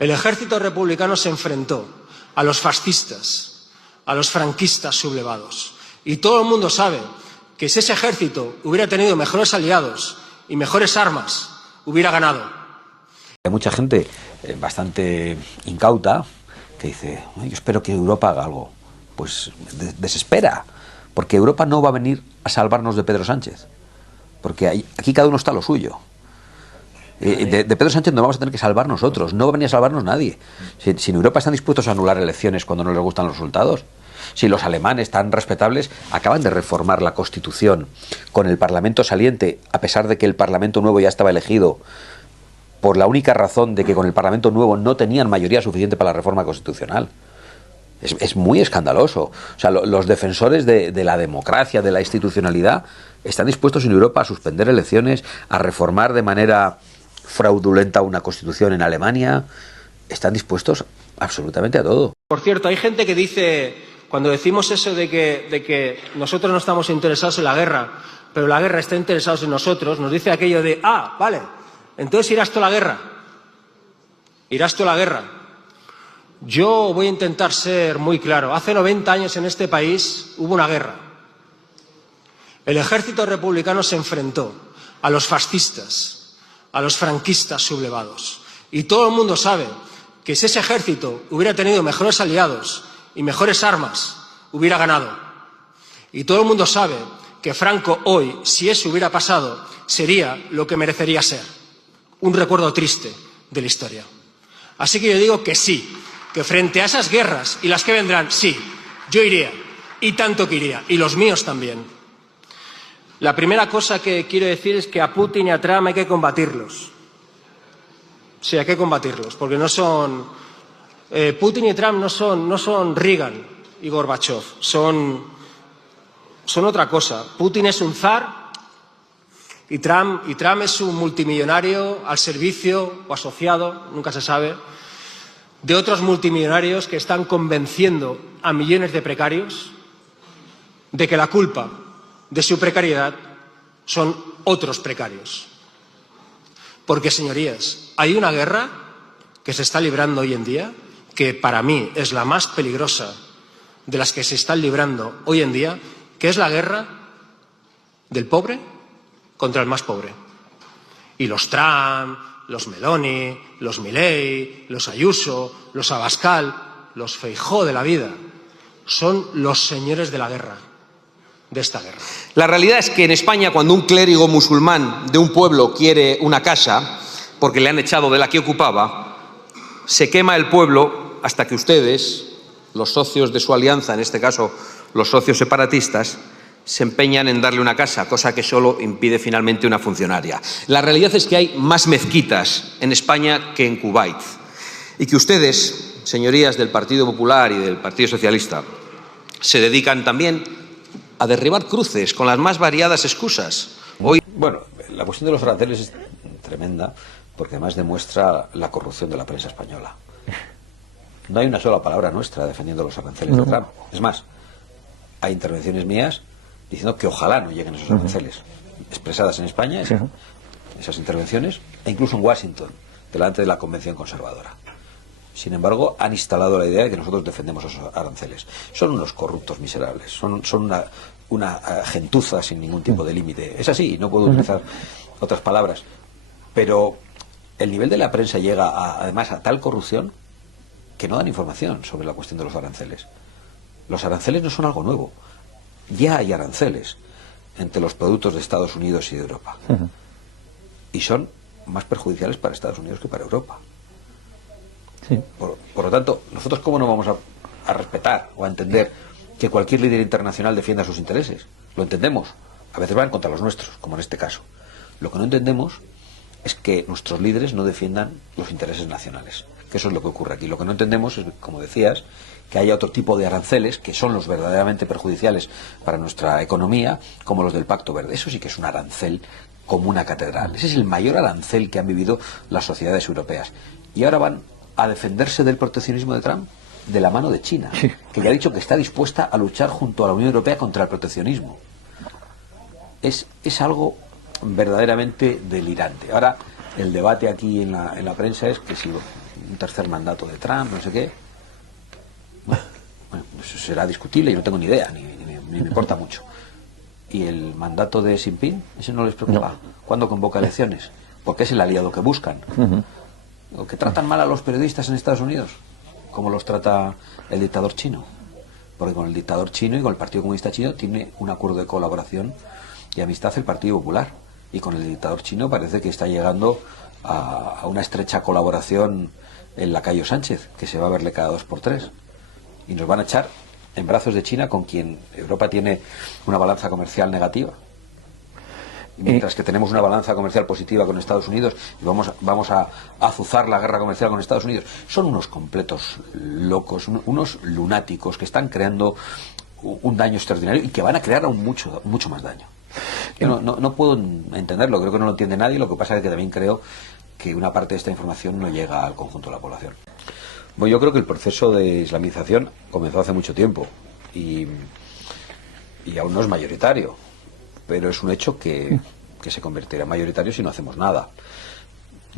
El ejército republicano se enfrentó a los fascistas, a los franquistas sublevados. Y todo el mundo sabe que si ese ejército hubiera tenido mejores aliados y mejores armas, hubiera ganado. Hay mucha gente bastante incauta que dice, yo espero que Europa haga algo. Pues desespera, porque Europa no va a venir a salvarnos de Pedro Sánchez, porque aquí cada uno está a lo suyo. De Pedro Sánchez nos vamos a tener que salvar nosotros, no va a venir a salvarnos nadie. Si en Europa están dispuestos a anular elecciones cuando no les gustan los resultados, si los alemanes tan respetables acaban de reformar la Constitución con el Parlamento saliente, a pesar de que el Parlamento nuevo ya estaba elegido, por la única razón de que con el Parlamento nuevo no tenían mayoría suficiente para la reforma constitucional. Es muy escandaloso. O sea, los defensores de la democracia, de la institucionalidad, están dispuestos en Europa a suspender elecciones, a reformar de manera fraudulenta una constitución en Alemania. Están dispuestos absolutamente a todo. Por cierto, hay gente que dice, cuando decimos eso de que nosotros no estamos interesados en la guerra, pero la guerra está interesada en nosotros, nos dice aquello de, vale, entonces irás tú a la guerra. Irás tú a la guerra. Yo voy a intentar ser muy claro. Hace 90 años en este país hubo una guerra. El ejército republicano se enfrentó a los fascistas, a los franquistas sublevados. Y todo el mundo sabe que si ese ejército hubiera tenido mejores aliados y mejores armas, hubiera ganado. Y todo el mundo sabe que Franco hoy, si eso hubiera pasado, sería lo que merecería ser. Un recuerdo triste de la historia. Así que yo digo que sí, que frente a esas guerras y las que vendrán, sí, yo iría, y tanto que iría, y los míos también. La primera cosa que quiero decir es que a Putin y a Trump hay que combatirlos. Sí, hay que combatirlos, porque no son... Putin y Trump no son Reagan y Gorbachev, son otra cosa. Putin es un zar y Trump es un multimillonario al servicio o asociado, nunca se sabe, de otros multimillonarios que están convenciendo a millones de precarios de que la culpa de su precariedad son otros precarios. Porque, señorías, hay una guerra que se está librando hoy en día, que para mí es la más peligrosa de las que se están librando hoy en día, que es la guerra del pobre contra el más pobre. Y los Trump, los Meloni, los Milei, los Ayuso, los Abascal, los Feijóo de la vida, son los señores de la guerra, de esta guerra. La realidad es que en España, cuando un clérigo musulmán de un pueblo quiere una casa, porque le han echado de la que ocupaba, se quema el pueblo hasta que ustedes, los socios de su alianza, en este caso los socios separatistas, se empeñan en darle una casa, cosa que solo impide finalmente una funcionaria. La realidad es que hay más mezquitas en España que en Kuwait y que ustedes, señorías del Partido Popular y del Partido Socialista, se dedican también a derribar cruces con las más variadas excusas. Bueno, la cuestión de los aranceles es tremenda porque además demuestra la corrupción de la prensa española. No hay una sola palabra nuestra defendiendo los aranceles de Trump. Es más, hay intervenciones mías diciendo que ojalá no lleguen esos aranceles, expresadas en España, esas intervenciones, e incluso en Washington, delante de la Convención Conservadora. Sin embargo, han instalado la idea de que nosotros defendemos esos aranceles. Son unos corruptos miserables, son una gentuza sin ningún tipo de límite. Es así, no puedo utilizar otras palabras. Pero el nivel de la prensa llega, además, a tal corrupción que no dan información sobre la cuestión de los aranceles. Los aranceles no son algo nuevo. Ya hay aranceles entre los productos de Estados Unidos y de Europa. Y son más perjudiciales para Estados Unidos que para Europa. Sí. Por lo tanto, nosotros ¿cómo no vamos a respetar o a entender que cualquier líder internacional defienda sus intereses? Lo entendemos. A veces van contra los nuestros, como en este caso. Lo que no entendemos es que nuestros líderes no defiendan los intereses nacionales. Que eso es lo que ocurre aquí. Lo que no entendemos es, como decías, que haya otro tipo de aranceles que son los verdaderamente perjudiciales para nuestra economía, como los del Pacto Verde. Eso sí que es un arancel como una catedral. Ese es el mayor arancel que han vivido las sociedades europeas. Y ahora van a defenderse del proteccionismo de Trump de la mano de China, que ya ha dicho que está dispuesta a luchar junto a la Unión Europea contra el proteccionismo. Es algo verdaderamente delirante. Ahora, el debate aquí en la prensa es que si un tercer mandato de Trump, no sé qué. Bueno, eso será discutible, yo no tengo ni idea, ni me importa mucho. ¿Y el mandato de Xi Jinping? ¿Ese no les preocupa? No. ¿Cuándo convoca elecciones? Porque es el aliado que buscan. ¿O que tratan mal a los periodistas en Estados Unidos? ¿Cómo los trata el dictador chino? Porque con el dictador chino y con el Partido Comunista Chino tiene un acuerdo de colaboración y amistad el Partido Popular. Y con el dictador chino parece que está llegando a una estrecha colaboración el lacayo Sánchez, que se va a verle cada 2 por 3. Y nos van a echar en brazos de China, con quien Europa tiene una balanza comercial negativa. Y mientras que tenemos una balanza comercial positiva con Estados Unidos y vamos a azuzar la guerra comercial con Estados Unidos, son unos completos locos, unos lunáticos que están creando un daño extraordinario y que van a crear aún mucho más daño. No puedo entenderlo, creo que no lo entiende nadie. Lo que pasa es que también creo que una parte de esta información no llega al conjunto de la población. Bueno, yo creo que el proceso de islamización comenzó hace mucho tiempo y aún no es mayoritario, pero es un hecho que se convertirá en mayoritario si no hacemos nada.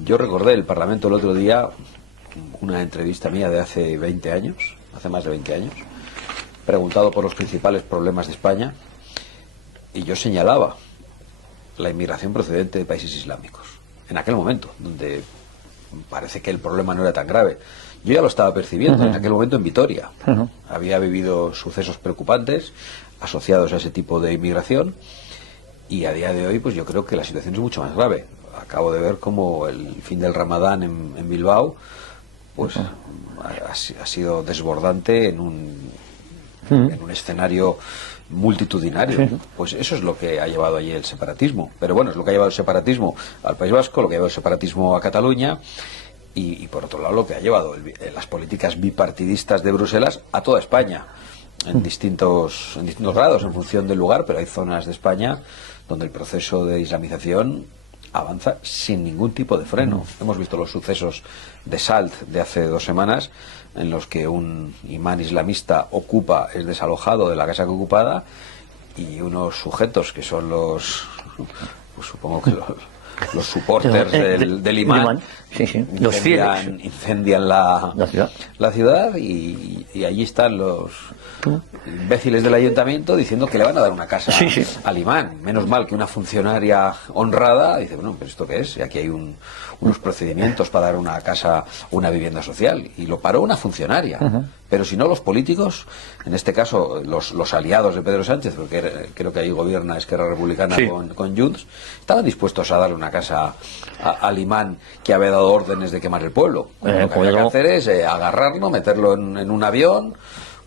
Yo recordé el Parlamento el otro día una entrevista mía de hace 20 años, hace más de 20 años, preguntado por los principales problemas de España, y yo señalaba la inmigración procedente de países islámicos. En aquel momento, donde parece que el problema no era tan grave. Yo ya lo estaba percibiendo en aquel momento en Vitoria. Había vivido sucesos preocupantes asociados a ese tipo de inmigración y a día de hoy pues yo creo que la situación es mucho más grave. Acabo de ver cómo el fin del Ramadán en Bilbao pues ha sido desbordante en un escenario multitudinario. Pues eso es lo que ha llevado allí el separatismo. Pero bueno, es lo que ha llevado el separatismo al País Vasco, lo que ha llevado el separatismo a Cataluña y por otro lado lo que ha llevado las políticas bipartidistas de Bruselas a toda España en distintos grados en función del lugar, pero hay zonas de España donde el proceso de islamización avanza sin ningún tipo de freno. Hemos visto los sucesos de Salt de hace 2 semanas, en los que un imán islamista es desalojado de la casa ocupada y unos sujetos que son pues supongo que los supporters del imán Los fieles incendian la ciudad y allí están los imbéciles del ayuntamiento diciendo que le van a dar una casa al imán. Menos mal que una funcionaria honrada dice, bueno, pero ¿esto qué es? Y aquí hay unos procedimientos para dar una casa, una vivienda social, y lo paró una funcionaria. Pero si no, los políticos, en este caso los aliados de Pedro Sánchez, porque creo que ahí gobierna Esquerra Republicana con Junts, estaban dispuestos a darle una casa al imán que había dado órdenes de quemar el pueblo. Lo que había que hacer es agarrarlo, meterlo en un avión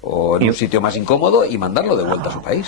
o en un sitio más incómodo y mandarlo de vuelta a su país.